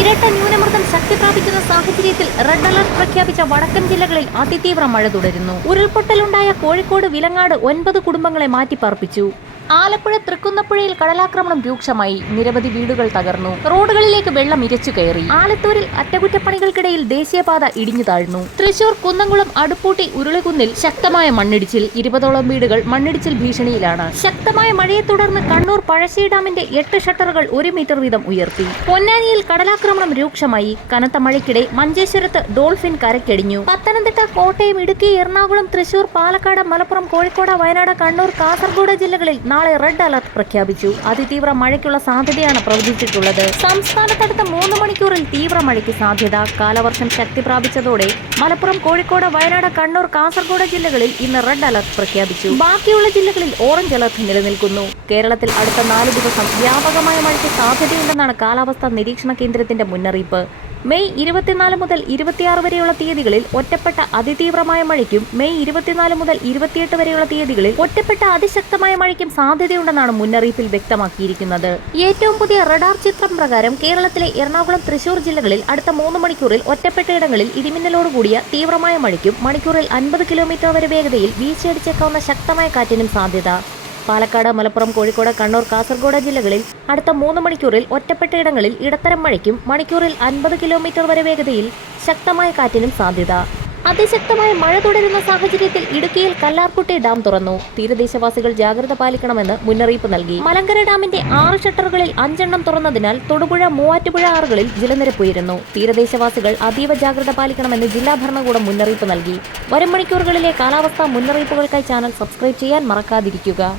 ഇരട്ട ന്യൂനമർദ്ദം ശക്തി പ്രാപിക്കുന്ന സാഹചര്യത്തിൽ റെഡ് അലർട്ട് പ്രഖ്യാപിച്ച വടക്കൻ ജില്ലകളിൽ അതിതീവ്ര മഴ തുടരുന്നു. ഉരുൾപൊട്ടലുണ്ടായ കോഴിക്കോട് വിലങ്ങാട് 9 കുടുംബങ്ങളെ മാറ്റിപ്പാർപ്പിച്ചു. ആലപ്പുഴ തൃക്കുന്നപ്പുഴയിൽ കടലാക്രമണം രൂക്ഷമായി. നിരവധി വീടുകൾ തകർന്നു. റോഡുകളിലേക്ക് വെള്ളം ഇരച്ചു കയറി. ആലത്തൂരിൽ അറ്റകുറ്റപ്പണികൾക്കിടയിൽ ദേശീയപാത ഇടിഞ്ഞു താഴ്ന്നു. തൃശൂർ കുന്നംകുളം അടുപ്പൂട്ടി ഉരുളികുന്നിൽ ശക്തമായ മണ്ണിടിച്ചിൽ. 20ഓളം വീടുകൾ മണ്ണിടിച്ചിൽ ഭീഷണിയിലാണ്. ശക്തമായ മഴയെ തുടർന്ന് കണ്ണൂർ പഴശ്ശി ഡാമിന്റെ 8 ഷട്ടറുകൾ 1 മീറ്റർ വീതം ഉയർത്തി. പൊന്നാനിയിൽ കടലാക്രമണം രൂക്ഷമായി. കനത്ത മഴയ്ക്കിടെ മഞ്ചേശ്വരത്ത് ഡോൾഫിൻ കരക്കടിഞ്ഞു. പത്തനംതിട്ട, കോട്ടയം, ഇടുക്കി, എറണാകുളം, തൃശൂർ, പാലക്കാട്, മലപ്പുറം, കോഴിക്കോട്, വയനാട്, കണ്ണൂർ, കാസർഗോഡ് ജില്ലകളിൽ നാളെ റെഡ് അലർട്ട് പ്രഖ്യാപിച്ചു. അതിതീവ്ര മഴയ്ക്കുള്ള സാധ്യതയാണ് പ്രവചിച്ചിട്ടുള്ളത്. സംസ്ഥാനത്തടുത്ത 3 മണിക്കൂറിൽ തീവ്ര മഴയ്ക്ക് സാധ്യത. കാലവർഷം ശക്തി പ്രാപിച്ചതോടെ മലപ്പുറം, കോഴിക്കോട്, വയനാട്, കണ്ണൂർ, കാസർഗോഡ് ജില്ലകളിൽ ഇന്ന് റെഡ് അലർട്ട് പ്രഖ്യാപിച്ചു. ബാക്കിയുള്ള ജില്ലകളിൽ ഓറഞ്ച് അലർട്ട് നിലനിൽക്കുന്നു. കേരളത്തിൽ അടുത്ത 4 ദിവസം വ്യാപകമായ മഴയ്ക്ക് സാധ്യതയുണ്ടെന്നാണ് കാലാവസ്ഥാ നിരീക്ഷണ കേന്ദ്രത്തിന്റെ മുന്നറിയിപ്പ്. മെയ് 24 മുതൽ 26 വരെയുള്ള തീയതികളിൽ ഒറ്റപ്പെട്ട അതിതീവ്രമായ മഴയ്ക്കും മെയ് 24 മുതൽ 28 വരെയുള്ള തീയതികളിൽ ഒറ്റപ്പെട്ട അതിശക്തമായ മഴയ്ക്കും സാധ്യതയുണ്ടെന്നാണ് മുന്നറിയിപ്പിൽ വ്യക്തമാക്കിയിരിക്കുന്നത്. ഏറ്റവും പുതിയ റഡാർ ചിത്രം പ്രകാരം കേരളത്തിലെ എറണാകുളം, തൃശൂർ ജില്ലകളിൽ അടുത്ത 3 മണിക്കൂറിൽ ഒറ്റപ്പെട്ടയിടങ്ങളിൽ ഇടിമിന്നലോടുകൂടിയ തീവ്രമായ മഴയ്ക്കും മണിക്കൂറിൽ 50 കിലോമീറ്റർ വരെ വേഗതയിൽ വീശിയടിച്ചേക്കാവുന്ന ശക്തമായ കാറ്റിനും സാധ്യത. പാലക്കാട്, മലപ്പുറം, കോഴിക്കോട്, കണ്ണൂർ, കാസർഗോഡ് ജില്ലകളിൽ അടുത്ത 3 മണിക്കൂറിൽ ഒറ്റപ്പെട്ടയിടങ്ങളിൽ ഇടത്തരം മഴയ്ക്കും മണിക്കൂറിൽ 50 കിലോമീറ്റർ വരെ വേഗതയിൽ ശക്തമായ കാറ്റിനും സാധ്യത. അതിശക്തമായ മഴ തുടരുന്ന സാഹചര്യത്തിൽ ഇടുക്കിയിൽ കല്ലാർകുട്ടി ഡാം തുറന്നു. തീരദേശവാസികൾ ജാഗ്രത പാലിക്കണമെന്ന് മുന്നറിയിപ്പ് നൽകി. മലങ്കര ഡാമിന്റെ 6 ഷട്ടറുകളിൽ 5 എണ്ണം തുറന്നതിനാൽ തൊടുപുഴ, മൂവാറ്റുപുഴ ആറുകളിൽ ജലനിരപ്പ് ഉയരുന്നു. തീരദേശവാസികൾ അതീവ ജാഗ്രത പാലിക്കണമെന്ന് ജില്ലാ ഭരണകൂടം മുന്നറിയിപ്പ് നൽകി. വരും മണിക്കൂറുകളിലെ കാലാവസ്ഥാ മുന്നറിയിപ്പുകൾക്കായി ചാനൽ സബ്സ്ക്രൈബ് ചെയ്യാൻ മറക്കാതിരിക്കുക.